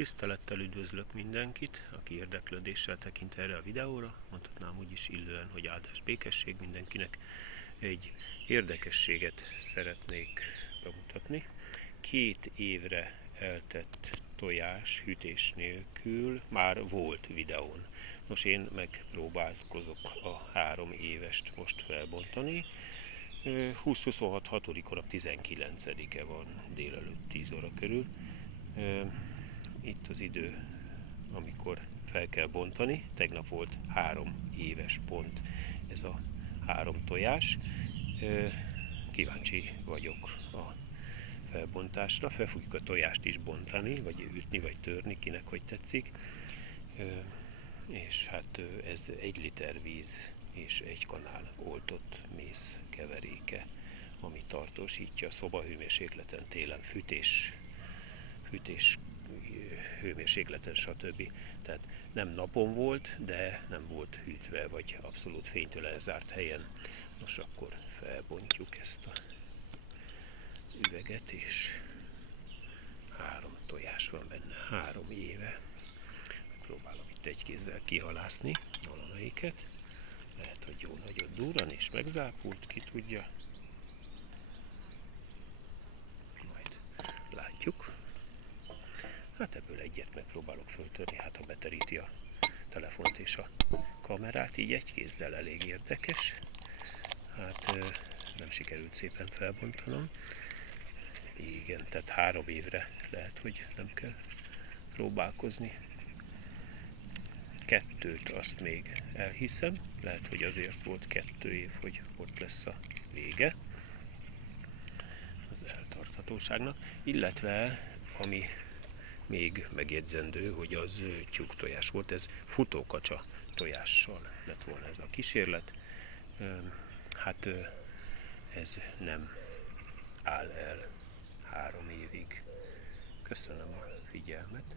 Tisztelettel üdvözlök mindenkit, aki érdeklődéssel tekint erre a videóra. Mondhatnám úgy is illően, hogy áldás békesség mindenkinek. Egy érdekességet szeretnék bemutatni. 2 évre eltett tojás hűtés nélkül már volt videón. Nos, én megpróbálkozok a 3 évest most felbontani. 20-26. 6. hónap 19-e van, délelőtt 10 óra körül. Itt az idő, amikor fel kell bontani. Tegnap volt 3 éves pont ez a 3 tojás. Kíváncsi vagyok a felbontásra. Fel fogjuk a tojást is bontani, vagy ütni, vagy törni, kinek hogy tetszik. És hát ez 1 liter víz és 1 kanál oltott méz keveréke, ami tartósítja a szobahőmérsékleten, télen fűtés hőmérsékleten, stb. Tehát nem napon volt, de nem volt hűtve, vagy abszolút fénytől elzárt helyen. Nos, akkor felbontjuk ezt az üveget, és 3 tojás van benne, 3 éve. Próbálom itt egy kézzel kihalászni valamelyiket. Lehet, hogy jó nagyot durran és megzápult, ki tudja. Majd látjuk. Hát ebből egyet megpróbálok föltörni, hát ha beteríti a telefont és a kamerát, így egy kézzel elég érdekes. Hát nem sikerült szépen felbontanom. Igen, tehát 3 évre lehet, hogy nem kell próbálkozni. 2-t azt még elhiszem, lehet, hogy azért volt 2 év, hogy ott lesz a vége az eltarthatóságnak, illetve ami még megjegyzendő, hogy az tyúk tojás volt, ez futókacsa tojással lett volna ez a kísérlet. Hát ez nem áll el 3 évig. Köszönöm a figyelmet.